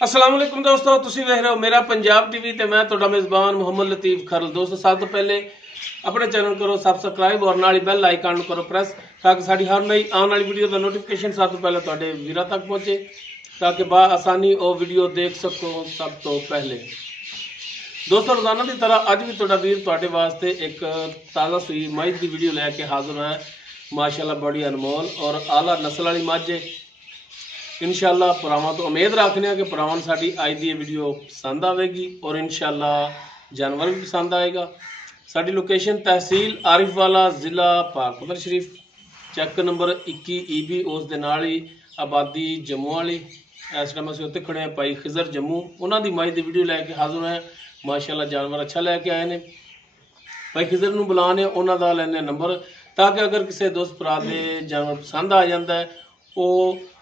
अस्सलाम वालेकुम दोस्तों, तुसी देख रहे हो मेरा पंजाब टीवी ते मैं तुहाडा मेज़बान मुहम्मद लतीफ खरल। दोस्तों सब तो पहले अपने चैनल करो सब्सक्राइब और नाल बेल आइकन करो प्रेस ताकि साड़ी हर नई आने वाली वीडियो का नोटिफिकेशन सब तो पहले तुहाडे वीरां तक पहुंचे ताकि आसानी और वीडियो देख सको सब तो पहले। दोस्तों रोजाना की तरह अज भी तुहाडा वीर तुहाडे वास्ते एक ताज़ा सूई मझ की वीडियो लैके हाजिर है। माशाअल्लाह बड़ी अनमोल और आला नस्ल वाली मझ है। इंशाअल्लाह भरावां तो उम्मीद रखने कि भरावां साडी अज दी वीडियो पसंद आएगी और इंशाअल्लाह जानवर भी पसंद आएगा। साडी लोकेशन तहसील आरिफवाला जिला पाकपुर शरीफ, चैक नंबर 21 EB उस दे नाल ही आबादी जम्मू वाली। इस टाइम असीं उत्ते खड़े हैं भाई खिजर जम्मू, उन्हां दी मझ दी वीडियो लैके हाजिर हैं। माशाअल्लाह जानवर अच्छा लैके आए ने। भाई खिजर नूं बुलाने उन्हां दा लैने नंबर ताकि अगर किसी दोस्त भरा दे जानवर पसंद आ जाता है वो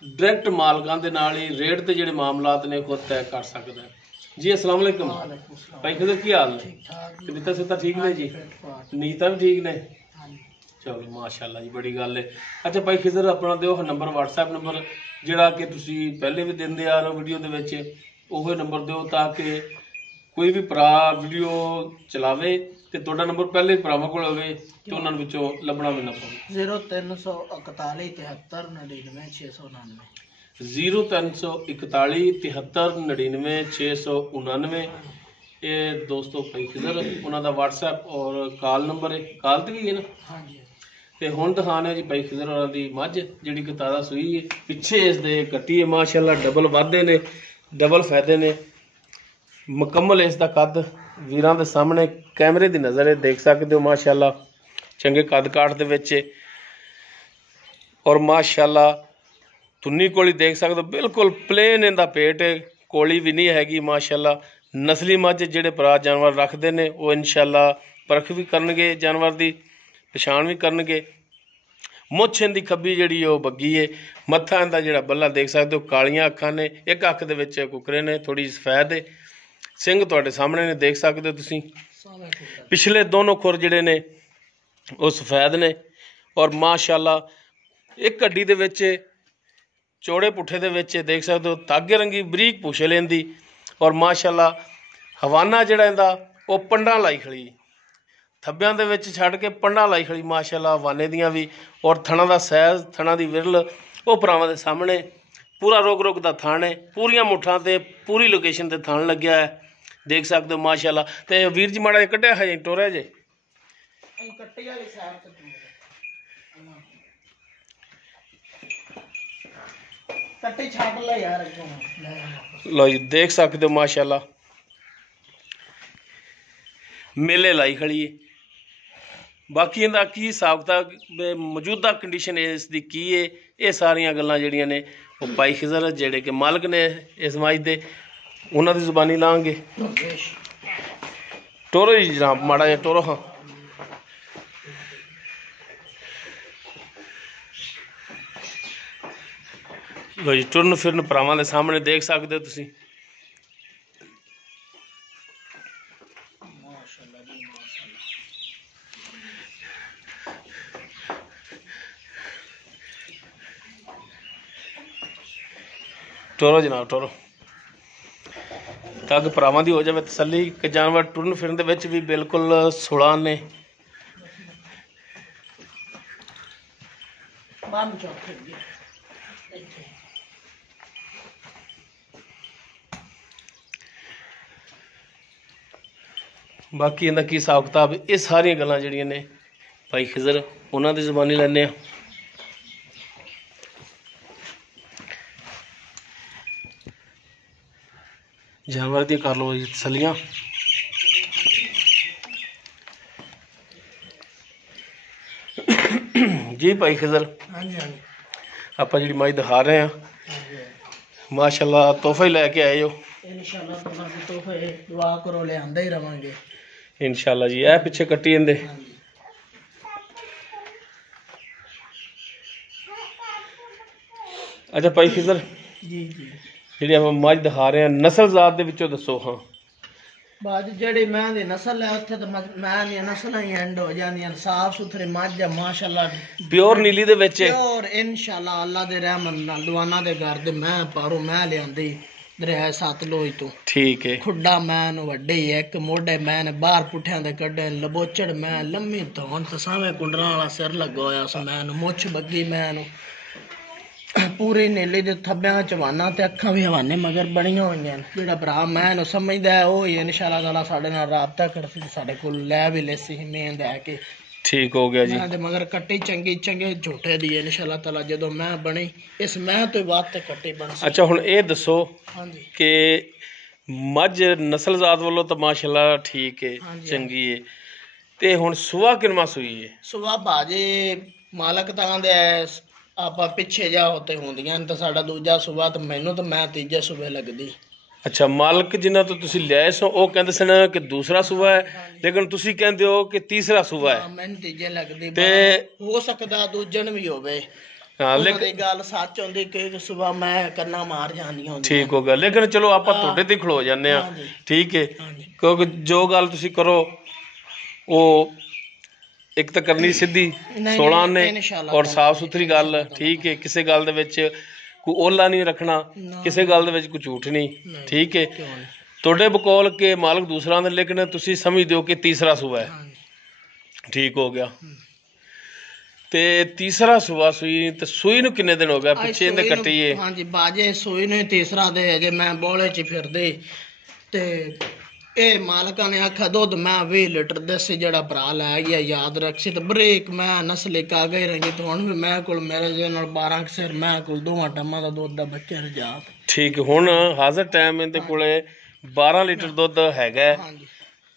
डायरैक्ट मालकां दे नाल ही रेट ते जिहड़े मामलात ने खुद तय कर सकता है। जी अस्सलाम वालेकुम भाई खिजर, की हाल है? नीता सिता ठीक ने जी? नीता भी ठीक ने? चलो माशाअल्लाह जी, बड़ी गल है। अच्छा भाई खिजर अपना दिओ नंबर, व्हाट्सएप नंबर जिहड़ा कि तुसीं पहले भी दिंदे आ रहे हो वीडियो दे विच, ओह नंबर दिओ ताकि कोई भी भरा वीडियो चलावे तो तुहाडा नंबर पहले ही भरावां कोल होवे ते उन्हां विचों लभना भी ना पवे। 0341 73 99 699 0341 73 99 699। ये दोस्तों भाई खिजर उन्हां दा व्हाट्सएप और कॉल नंबर है, कॉल ते भी है ना? हाँ जी। ते हुण दिखाने जी भाई खिजर होरां दी मझ जिहड़ी कि ताज़ा सूई है। पिछे इस दे कट्टी है माशाअल्लाह, डबल वाधे ने, डबल फायदे ने, मुकम्मल इसका कद वीरां दे सामने कैमरे की नज़र है, देख सकते हो माशाअल्लाह चंगे कद काठ दे विच और माशाअल्लाह तुन्नी कोली देख सकते हो बिल्कुल प्लेन इहदा पेट है, कोली भी नहीं हैगी। माशाअल्लाह नस्ली मझ जिहड़े भरा जानवर रखते हैं वो इंशाअल्लाह परख भी करनगे, जानवर की पछाण भी करनगे। मुछ इहदी खब्बी जिहड़ी वो बग्गी है, मत्था इहदा जिहड़ा बल्ला देख सकते हो, कालियां अखां ने, एक अख दे विच कुकरे ने, थोड़ी सफेद है, सिंह तुहाडे सामने ने देख सकते हो तुसीं। पिछले दोनों खुर जिहड़े ने वो सफेद ने और माशाअल्लाह एक हड्डी दे विच चौड़े पुट्ठे दे विच देख सकते हो धागे रंगी बरीक पूछे लेंदी और माशाअल्लाह हवाना जिहड़ा इहदा वो पंडां लाई खड़ी, थब्बियां दे विच छड्ड के पंडां लाई खड़ी माशाअल्लाह हवाने दियां भी। और थणा दा सैज, थणा दी विरल वो भरावां दे सामने पूरा रोक दा थान है, पूरियां मुठां ते पूरी लोकेशन ते थान लग्या है, देख सकते हो माशाअल्लाह। ते वीर जी माड़ा कट्टिया है टोरिया जे लो जी, देख सकते हो माशाअल्लाह मेले लाई खड़ी है। बाकी इहदा की हिसाब किताब मौजूदा कंडीशन इसकी की है, ये सारियां गल्लां जिहड़ियां ने वो भाई खिजर जिहड़े कि मालक ने इस मझ दे उन्हां दी जुबानी लांगे। टोरो जी जनाब, माड़ा जिहा टोरो। हाँ लो जी, टुरन फिरन भरावां दे सामने देख सकते हो तुसीं। टोरो जनाब टोरो, ताकि भरावां दी हो जाए तसल्ली कि जानवर टुरन फिरन दे विच भी बिल्कुल सुड़ा ने। बाकी इहदा की हिसाब किताब, ये सारियां गल्लां जिहड़ियां ने भाई खिजर उन्हां दी जुबानी लैने। जानवर दी कर लो जी तसलियां। जी भाई खिजर आप जी मझ दिखा रहे हैं माशाअल्लाह, तोहफा ही लैके आए हो इंशाअल्लाह जी। ए पिछे कट्टी इंदे अच्छा भाई खिजर जी जी जी आप मझ दिखा रहे हैं नस्ल जात दे विचों दसो। हाँ बाद जेड़ी मैं दी नस्ल है उत्थे तो मैं दी नस्ल ही एंड हो जांदियां, साफ सुथरे मझ माशाअल्लाह प्योर नीली दे विच प्योर इंशाअल्लाह अल्लाह दे रहमत नाल दुआना दे घर दे मैं पारो मैं लियांदी ਦਰਿਆ ਸਤਲੁਜ ਤੋਂ। ਠੀਕ ਹੈ। ਖੁੱਡਾ ਮੈਨ ਵੱਡੇ ਇੱਕ ਮੋਢੇ ਮੈਨ ਬਾਹਰ ਪੁੱਠਿਆਂ ਦੇ ਕੱਢੇ ਲਬੋਚੜ ਮੈਂ ਲੰਮੀ ਧੌਣ ਤੇ ਸਾਵੇਂ ਕੁੰਡਲਾਂ ਵਾਲਾ ਸਿਰ ਲੱਗਾ ਹੋਇਆ ਸੀ ਮੈਨ ਮੁੱਛ ਬੱਗੀ ਮੈਨ ਪੂਰੀ ਨੀਲੀ ਦੇ ਥੱਬਿਆਂ ਚਵਾਨਾ ਤੇ ਅੱਖਾਂ ਵੀ ਹਵਾਨੇ ਮਗਰ ਬਣੀਆਂ ਹੋਈਆਂ ਨੇ। ਜਿਹੜਾ ਭਰਾ ਮੈਂ ਨੂੰ ਸਮਝਦਾ ਉਹ ਹੀ ਇਨਸ਼ਾਅੱਲਾ ਤਾਲਾ ਸਾਡੇ ਨਾਲ ਰਾਬਤਾ ਕਰਸੀ ਸਾਡੇ ਕੋਲ ਲੈ ਵੀ ਲੈਸੀ ਮੇਨ ਲੈ ਕੇ। ਠੀਕ ਹੋ ਗਿਆ ਜੀ। ਮੈਂ ਤੇ ਮਗਰ ਕੱਟੀ ਚੰਗੀ ਚੰਗੇ ਝੂਠੇ ਦੀ ਇਨਸ਼ਾਅੱਲਾ ਤਾਲਾ ਜਦੋਂ ਮੈਂ ਬਣੀ ਇਸ ਮੈਂ ਤੋਂ ਬਾਅਦ ਤੇ ਕੱਟੀ ਬਣ ਸੀ। ਅੱਛਾ ਹੁਣ ਇਹ ਦੱਸੋ ਹਾਂਜੀ ਕਿ ਮੱਝ ਨਸਲਜ਼ਾਤ ਵੱਲੋਂ ਤਾਂ ਮਾਸ਼ਾਅੱਲਾ ਠੀਕ ਹੈ ਚੰਗੀ ਹੈ ਤੇ ਹੁਣ ਸੁਆ ਕਿਨਵਾ ਸੂਈ ਹੈ? ਸੁਆ ਬਾਜੇ ਮਾਲਕ ਤਾਂ ਦੇ ਆਪਾਂ ਪਿੱਛੇ ਜਾ ਹੋਤੇ ਹੁੰਦੀਆਂ ਤਾਂ ਸਾਡਾ ਦੂਜਾ ਸੁਬਾ ਤੇ ਮੈਨੂੰ ਤਾਂ ਮੈਂ ਤੀਜੇ ਸੁਬੇ ਲੱਗਦੀ। ਅੱਛਾ ਮਾਲਕ ਜਿਨ੍ਹਾਂ ਤੋਂ ਤੁਸੀਂ ਲਿਆਏ ਸੋ ਉਹ ਕਹਿੰਦੇ ਸਨ ਕਿ ਦੂਸਰਾ ਸੂਬਾ ਹੈ ਲੇਕਿਨ ਤੁਸੀਂ ਕਹਿੰਦੇ ਹੋ ਕਿ ਤੀਸਰਾ ਸੂਬਾ ਹੈ। ਮੈਨੂੰ ਤੀਜੇ ਲੱਗਦੀ ਤੇ ਹੋ ਸਕਦਾ ਦੂਜਣ ਵੀ ਹੋਵੇ। ਹਾਂ ਲੇਕਿਨ ਗੱਲ ਸੱਚ ਹੁੰਦੀ ਕਿ ਸੁਬਾ ਮੈਂ ਕੰਨਾ ਮਾਰ ਜਾਂਦੀਆਂ ਹੁੰਦੀਆਂ। ਠੀਕ ਹੋ ਗਿਆ ਲੇਕਿਨ ਚਲੋ ਆਪਾਂ ਤੁਹਾਡੇ ਤੇ ਖਲੋ ਜਾਂਦੇ ਆ ਠੀਕ ਹੈ ਕਿਉਂਕਿ ਜੋ ਗੱਲ ਤੁਸੀਂ ਕਰੋ ਉਹ ਇੱਕ ਤਾਂ ਕਰਨੀ ਸਿੱਧੀ 16 ਨੇ ਔਰ ਸਾਫ ਸੁਥਰੀ ਗੱਲ ਠੀਕ ਹੈ। ਕਿਸੇ ਗੱਲ ਦੇ ਵਿੱਚ ਕੋਈ ਓਲਾ ਨਹੀਂ ਰੱਖਣਾ ਕਿਸੇ ਗੱਲ ਦੇ ਵਿੱਚ ਕੋਈ ਝੂਠ ਨਹੀਂ ਠੀਕ ਹੈ। ਤੁਹਾਡੇ ਬਕੌਲ ਕੇ ਮਾਲਕ ਦੂਸਰਾ ਨੇ ਲੇਕਿਨ ਤੁਸੀਂ ਸਮਝਦੇ ਹੋ ਕਿ ਤੀਸਰਾ ਸੂਬਾ ਹੈ। ਠੀਕ ਹੋ ਗਿਆ ਤੇ ਤੀਸਰਾ ਸੂਬਾ ਸੂਈ ਤੇ ਸੂਈ ਨੂੰ ਕਿੰਨੇ ਦਿਨ ਹੋ ਗਿਆ ਪਿੱਛੇ ਇਹਦੇ ਕੱਟੀ ਹੈ? ਹਾਂਜੀ ਬਾਜੇ ਸੂਈ ਨੂੰ ਤੀਸਰਾ ਦੇ ਅਜੇ ਮੈਂ ਬੋਲੇ ਚ ਫਿਰਦੇ ਤੇ ਇਹ ਮਾਲਕਾਂ ਨੇ ਆਖਿਆ ਦੁੱਧ ਮੈਂ 20 ਲੀਟਰ ਦੇਸੀ ਜਿਹੜਾ ਭਰਾ ਲੈ ਗਿਆ ਯਾਦ ਰੱਖੀ ਤੇ ਬਰੇਕ ਮੈਂ ਨਸਲੇ ਕਾ ਗਈ ਰਹੀ ਤੇ ਹੁਣ ਵੀ ਮੈਂ ਕੋਲ ਮੇਰੇ ਜੇ ਨਾਲ 12 ਸਿਰ ਮੈਂ ਕੋਲ ਦੋਵਾਂ ਟੰਮਾਂ ਦਾ ਦੁੱਧ ਦਾ ਬੱਚੇ ਰਜਾਤ। ਠੀਕ ਹੁਣ ਹਾਜ਼ਰ ਟਾਈਮ ਇਹਦੇ ਕੋਲੇ 12 ਲੀਟਰ ਦੁੱਧ ਹੈਗਾ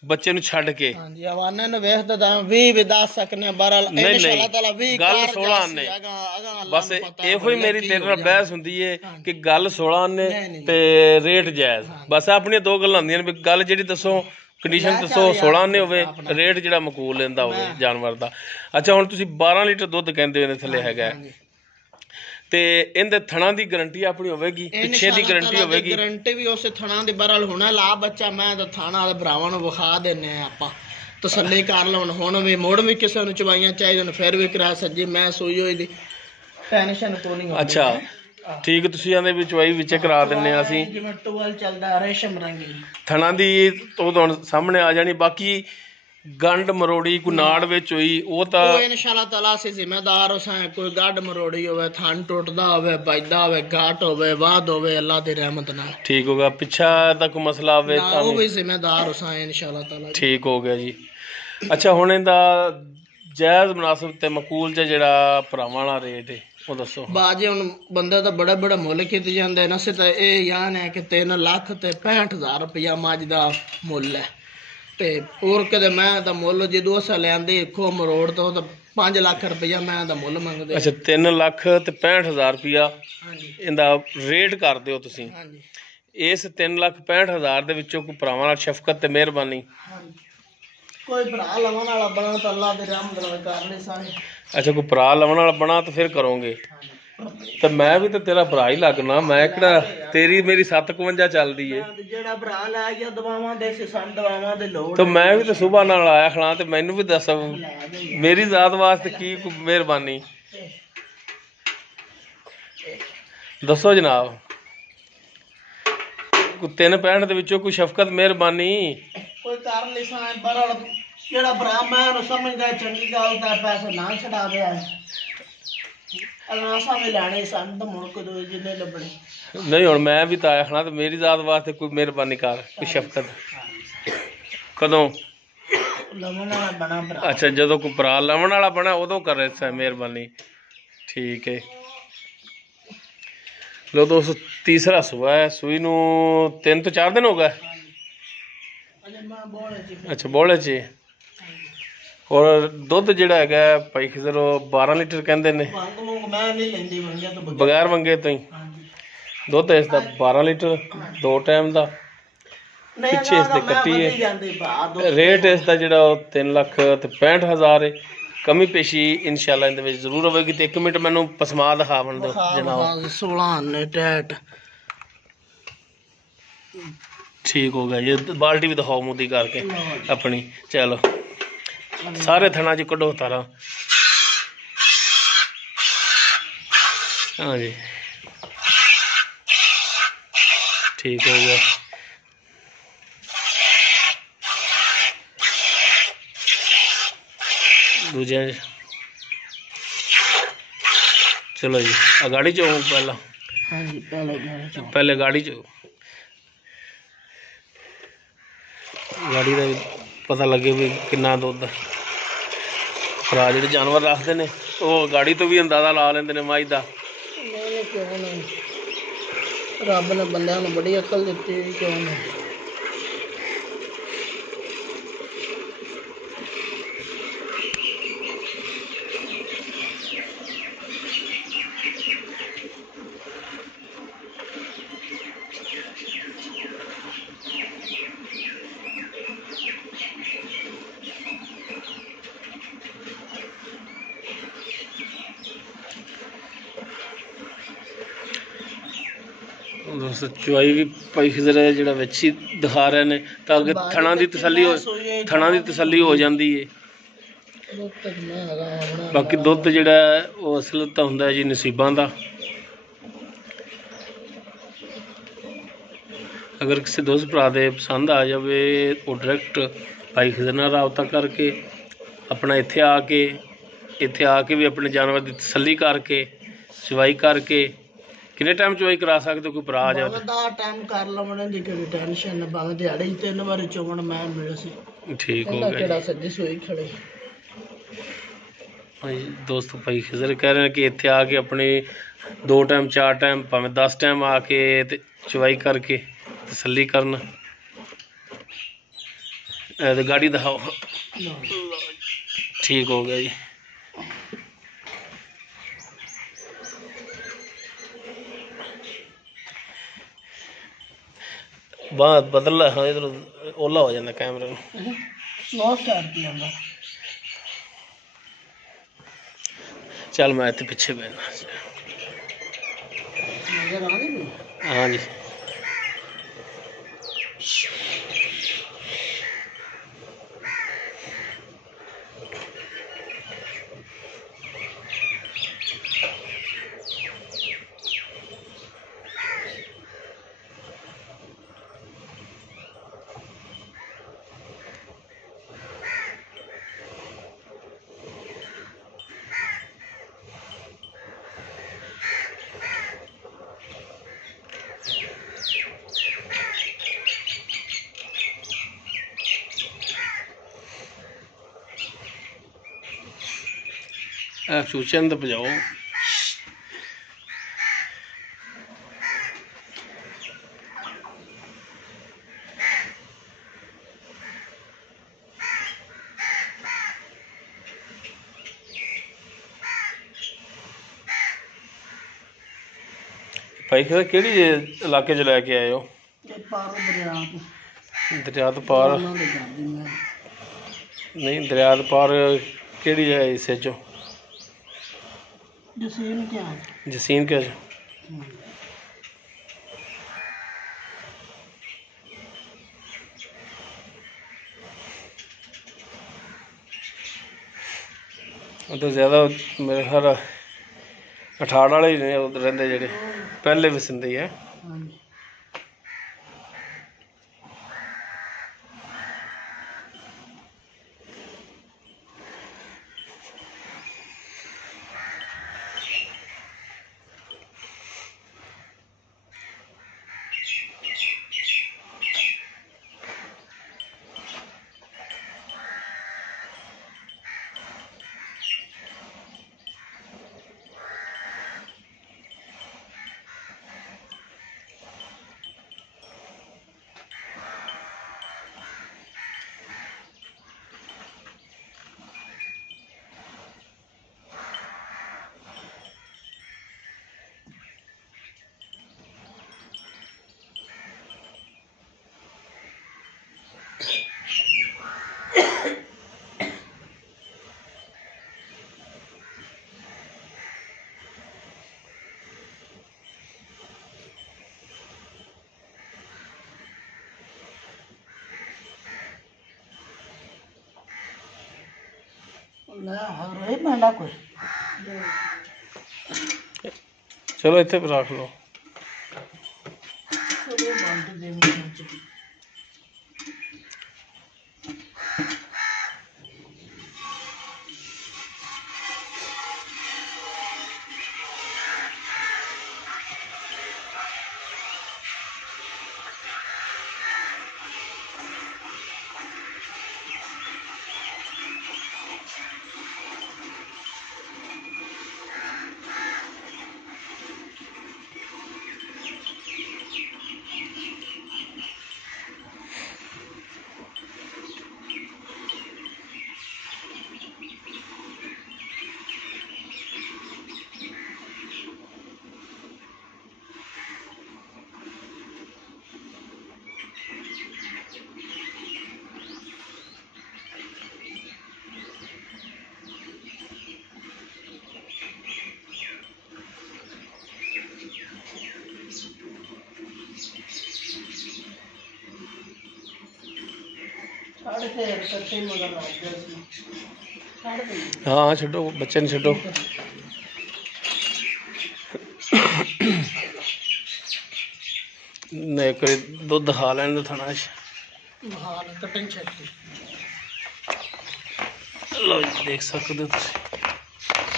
ਬੱਚੇ ਨੂੰ ਛੱਡ ਕੇ। ਹਾਂਜੀ ਆਵਾਨੇ ਨੂੰ ਵੇਖਦਾ ਤਾਂ 20 ਵੀ ਦੱਸ ਸਕਨੇ 12 ਇਨਸ਼ਾਅੱਲਾ ਤਾਲਾ 20 ਗੱਲ 16 ਨੇ ਬਸ ਇਹੋ ਹੀ ਮੇਰੀ ਤੇਰੇ ਨਾਲ ਬਹਿਸ ਹੁੰਦੀ ਏ ਕਿ ਗੱਲ 16 ਨੇ ਤੇ ਰੇਟ ਜਾਇਜ਼ ਬਸ ਆਪਣੀਆਂ ਦੋ ਗੱਲਾਂ ਹੁੰਦੀਆਂ ਨੇ ਵੀ ਗੱਲ ਜਿਹੜੀ ਦੱਸੋ ਕੰਡੀਸ਼ਨ ਦੱਸੋ 16 ਨੇ ਹੋਵੇ ਰੇਟ ਜਿਹੜਾ ਮਕਬੂਲ ਲੈਂਦਾ ਹੋਵੇ ਜਾਨਵਰ ਦਾ। ਅੱਛਾ ਹੁਣ ਤੁਸੀਂ 12 ਲੀਟਰ ਦੁੱਧ ਕਹਿੰਦੇ ਹੋ ਇਹਦੇ ਥੱਲੇ ਹੈਗਾ ਤੇ ਇਹਦੇ ਥਣਾ ਦੀ ਗਾਰੰਟੀ ਆਪਣੀ ਹੋਵੇਗੀ ਪਿੱਛੇ ਦੀ ਗਾਰੰਟੀ ਹੋਵੇਗੀ? ਗਾਰੰਟੀ ਵੀ ਉਸੇ ਥਣਾ ਦੇ ਬਰਲ ਹੋਣਾ ਲਾ ਬੱਚਾ ਮੈਂ ਤਾਂ ਥਾਣਾ ਵਾਲੇ ਭਰਾਵਾਂ ਨੂੰ ਵਿਖਾ ਦਿੰਨੇ ਆ ਆਪਾਂ ਤਸੱਲੀ ਕਰ ਲਵਣ ਹੁਣ ਵੀ ਮੋੜ ਵੀ ਕਿਸੇ ਨੂੰ ਚਵਾਈਆਂ ਚਾਹੀਦੇ ਨੇ ਫਿਰ ਵੀ ਕਰਾ ਸੱਜੀ ਮੈਂ ਸੂਈ ਹੋਈ ਦੀ ਟੈਨਸ਼ਨ ਕੋ ਨਹੀਂ। ਅੱਛਾ ਠੀਕ ਤੁਸੀਂ ਆਂਦੇ ਵੀ ਚਵਾਈ ਵਿੱਚ ਕਰਾ ਦਿੰਨੇ ਆ ਅਸੀਂ ਜਿਵੇਂ ਟੂਲ ਚੱਲਦਾ ਰੇਸ਼ਮ ਰੰਗੀ ਥਣਾ ਦੀ ਤੋਂ ਤੁਹਾਨੂੰ ਸਾਹਮਣੇ ਆ ਜਾਣੀ। ਬਾਕੀ ਗੰਢ ਮਰੋੜੀ ਕੋਈ ਨਾੜ ਵਿੱਚ ਹੋਈ ਉਹ ਤਾਂ ਇਨਸ਼ਾਅੱਲਾ ਤਾਲਾ ਅਸੀਂ ਜ਼ਿੰਮੇਦਾਰ ਹੋ ਸਾਂ ਕੋਈ ਗੱਡ ਮਰੋੜੀ ਹੋਵੇ ਥਣ ਟੁੱਟਦਾ ਹੋਵੇ ਵੱਜਦਾ ਹੋਵੇ ਘਾਟ ਹੋਵੇ ਵਾਦ ਹੋਵੇ ਅੱਲਾ ਦੀ ਰਹਿਮਤ ਨਾਲ ਠੀਕ ਹੋ ਗਿਆ। ਪਿੱਛਾ ਦਾ ਕੋਈ ਮਸਲਾ ਹੋਵੇ ਤਾਂ ਉਹ ਵੀ ਜ਼ਿੰਮੇਦਾਰ ਹੋ ਸਾਂ ਇਨਸ਼ਾਅੱਲਾ ਤਾਲਾ। ਠੀਕ ਹੋ ਗਿਆ ਜੀ। ਅੱਛਾ ਹੁਣ ਇਹਦਾ ਜਾਇਜ਼ ਮੁਨਾਸਬ ਤੇ ਮਕੂਲ ਚ ਜਿਹੜਾ ਭਰਾਵਾਂ ਵਾਲਾ ਰੇਟ ਹੈ ਉਹ ਦੱਸੋ? ਬਾਜੇ ਹੁਣ ਬੰਦਾ ਤਾਂ ਬੜਾ ਬੜਾ ਮੁੱਲ ਕੀਤੇ ਜਾਂਦੇ ਨਾ ਸੇ ਤਾਂ ਇਹ ਯਾਨ ਹੈ ਕਿ 3 ਲੱਖ ਤੇ 65,000 ਰੁਪਇਆ ਮੱਝ ਦਾ ਮੁੱਲ ਹੈ ਤੇ ਹੋਰ ਕਦੇ ਮੈਂ ਤਾਂ ਮੁੱਲ ਜਦੋਂ ਅਸਾਂ ਲਿਆਂਦੇ ਖੋ ਮਰੋੜ ਤੋਂ ਤਾਂ 5 ਲੱਖ ਰੁਪਇਆ ਮੈਂ ਦਾ ਮੁੱਲ ਮੰਗਦੇ। ਅੱਛਾ 3 ਲੱਖ ਤੇ 65,000 ਰੁਪਇਆ ਇਹਦਾ ਰੇਟ ਕਰਦੇ ਹੋ ਤੁਸੀਂ? ਇਸ 3 ਲੱਖ 65,000 ਦੇ ਵਿੱਚੋਂ ਕੋਈ ਭਰਾਵਾਂ ਨਾਲ ਸ਼ਫਕਤ ਤੇ ਮਿਹਰਬਾਨੀ ਕੋਈ ਭਰਾ ਲਵਣ ਵਾਲਾ ਬਣਾ ਤਾਂ ਅੱਲਾ ਦੇ ਰਹਿਮਤ ਨਾਲ ਕਰ ਲੈ ਸਾਰੇ। ਅੱਛਾ ਕੋਈ ਭਰਾ ਲਵਣ ਵਾਲਾ ਬਣਾ ਤਾਂ ਫਿਰ ਕਰੋਗੇ ਤੇ ਮੈਂ ਵੀ ਤਾਂ ਤੇਰਾ ਭਰਾ ਹੀ ਲੱਗਣਾ ਮੈਂ ਕਿਹੜਾ ਤੇਰੀ ਮੇਰੀ 751 ਚੱਲਦੀ ਏ ਜਿਹੜਾ ਭਰਾ ਲੈ ਗਿਆ ਦਵਾਵਾਂ ਦੇ ਸਾਨੂੰ ਦਵਾਵਾਂ ਦੇ ਲੋੜ ਤੇ ਮੈਂ ਵੀ ਤਾਂ ਸੁਬਾ ਨਾਲ ਆਇਆ ਖਣਾ ਤੇ ਮੈਨੂੰ ਵੀ ਦੱਸ ਮੇਰੀ ਜ਼ਾਤ ਵਾਸਤੇ ਕੀ ਮਿਹਰਬਾਨੀ ਦੱਸੋ ਜਨਾਬ। ਕੋਈ 365 ਦੇ ਵਿੱਚੋਂ ਕੋਈ ਸ਼ਫਕਤ ਮਿਹਰਬਾਨੀ ਕੋਈ ਕਰ ਲਈ ਸਾਂ ਬਰਲ ਜਿਹੜਾ ਭਰਾ ਮੈਂ ਉਹਨੂੰ ਸਮਝਦਾ ਚੰਗੀ ਗੱਲ ਤਾਂ ਪੈਸੇ ਨਾ ਛਡਾ ਦਿਆ ਅਲਾਸਾ ਵੀ ਲੈਣੇ ਸਨ ਤਾਂ ਮੁੜ ਕੇ ਦੋ ਜਿੰਨੇ ਲੱਭਣੇ ਨਹੀਂ। ਹੁਣ ਮੈਂ ਵੀ ਤਾਂ ਆਇਆ ਖਣਾ ਤੇ ਮੇਰੀ ਜ਼ਾਤ ਵਾਸਤੇ ਕੋਈ ਮਿਹਰਬਾਨੀ ਕਰ ਕੋਈ ਸ਼ਫਕਤ ਕਦੋਂ ਲਵਣ ਵਾਲਾ ਬਣਾ ਭਰਾ? ਅੱਛਾ ਜਦੋਂ ਕੋਈ ਭਰਾ ਲਵਣ ਵਾਲਾ ਬਣਾ ਉਦੋਂ ਕਰੇ ਸਾ ਮਿਹਰਬਾਨੀ ਠੀਕ ਹੈ। ਲੋ ਦੋਸਤੋ ਤੀਸਰਾ ਸੂਆ ਹੈ ਸੂਈ ਨੂੰ 3 ਤੋਂ 4 ਦਿਨ ਹੋ ਗਏ। ਅੱਛਾ ਬੋਲੇ ਚ ਔਰ ਦੁੱਧ ਜਿਹੜਾ ਹੈਗਾ ਭਾਈ ਖਿਜ਼ਰ ਉਹ 12 ਲੀਟਰ ਕਹਿੰਦੇ ਨੇ ਬਗੈਰ ਵੰਗੇ ਤੋਂ ਹੀ ਦੁੱਧ ਇਸ ਦਾ 12 ਲੀਟਰ 2 ਟਾਈਮ ਦਾ ਪਿੱਛੇ ਇਸ ਦੇ ਕੱਟੀ ਹੈ ਰੇਟ ਇਸ ਦਾ ਜਿਹੜਾ ਉਹ 3 ਲੱਖ ਤੇ 65,000 ਹੈ। ਕਮੀ ਪੇਸ਼ੀ ਇਨਸ਼ਾਅੱਲਾ ਇਹਦੇ ਵਿੱਚ ਜ਼ਰੂਰ ਹੋਵੇਗੀ ਤੇ 1 ਮਿੰਟ ਮੈਨੂੰ ਪਸਮਾ ਦਿਖਾਵਣ ਦਿਓ ਜਨਾਬ। 16 ਨੇ ਟੈਟ ਠੀਕ ਹੋ ਗਿਆ ਜੀ। ਬਾਲਟੀ ਵੀ ਦਿਖਾਓ ਮੂਦੀ ਕਰਕੇ ਆਪਣੀ ਚਲੋ ਸਾਰੇ ਥਣਾ ਚ ਕੱਢੋ ਤਾਰਾ ਹਾਂਜੀ ठीक हो गया। दूजे चलो जी गाड़ी चो पहला। हाँ जी पहले गाड़ी चो गाड़ी का पता लगे भी कितना दुध भरा जो जानवर रखते हैं वो गाड़ी तो भी अंदाजा ला लेंगे ने मझ का। रब ने बंदियां नूं बड़ी अकल दित्ती क्यों नहीं। दोस्तों चुवाई भी भाई खिजर है जो ही दिखा रहे हैं ताकि थणा की तसली हो जाती है। बाकी दुध जोड़ा वो असल तो होंगे जी नसीबों का। अगर किसी दोस्त भरा दे पसंद आ जाए वो डायरैक्ट भाई खिजर नाल राबता करके अपना इत्थे आके भी अपने जानवर की तसली करके चुवाई करके किन्ने टाइम चुवाई करा सकते कोई भरा जाए टाइम कर लवण दी कोई टेंशन भावें दिहाड़ी 3 बार चोवण मैं मिले सी। ठीक हो गया केड़ा सज्जी सोई खड़े। भाई दोस्त भाई खिजर कह रहे हैं कि इत्थे आके अपने 2 टाइम 4 टाइम भावें 10 टाइम आके ते चुवाई करके तसली करना। गाड़ी दिखाओ। ठीक हो गया जी। बात बदल हाँ इधर ओला हो जाता कैमरे में। चल मैं इतने पिछे बैठना। हाँ जी सूचन तो बजाओ। भाई केड़ी इलाके च लैके आए हो? दरिया तो पार नहीं दरिया तो पार केड़ी हिस्से चो? जसीन क्या तो ज़्यादा मेरे ख्याल अठाड़ वाले ही ने उधर रहिंदे जेह्ड़े पहले वसिंदे है। कोई चलो इतने पर रख लो। घंटे देनी है। हाँ छो बच्चे ने छो दुध खा लैन थना लो देख सकते हो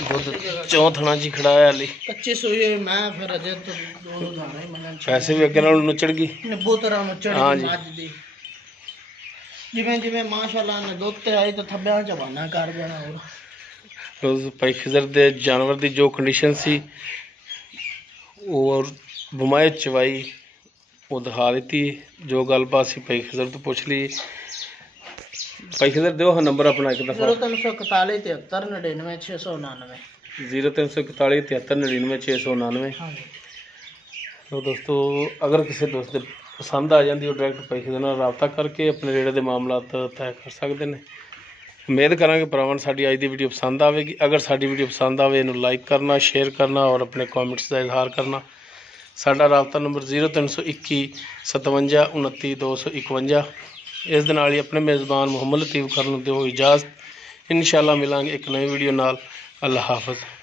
दुध चौ थना जी खड़ा है हाली कच्ची सोई मैं फिर अजे तो दो जाना ही मन वैसे भी अगे नाल नुचड़ गई निब्बू तरह नुचड़ गई मज दी जिवें जिवें माशाअल्लाह ने दुध ते आई तो थब्बियां जवाना कर देना और भाई खिजर दे जानवर दी जो कंडीशन सी और बुमाए चवाई वो दिखा दी जो गलबात सी भाई खिजर तो पूछ ली भाई खिजर दो हाँ नंबर अपना एक दफा 0341 73 99 699 0341 73 99 699। तो दोस्तों अगर किसी दोस्त दे पसंद आ जाती डायरैक्ट भाई खिजर नाल राबता करके अपने रेड़े के मामलात तय कर सकते हैं। उम्मीद करांगे भरावां साडी अज दी वीडियो पसंद आएगी। अगर साडी वीडियो पसंद आवे इनू लाइक करना शेयर करना और अपने कॉमेंट्स का इजहार करना। साडा राबता नंबर 0321 57 29 251। इस दे नाल ही अपने मेज़बान मुहम्मद लतीफ़ खरल नूं दिओ इजाज़त। इंशाअल्लाह मिलांगे एक नई वीडियो नाल। अल्लाह हाफ़िज़।